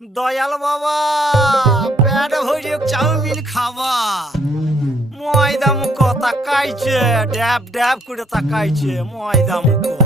দয়াল বাবা পেট ভরে চাউমিন খাবা ময়দা মুখ তাকাইছে ড্যাব ড্যাব করে তাকাইছে ময়দা মুখ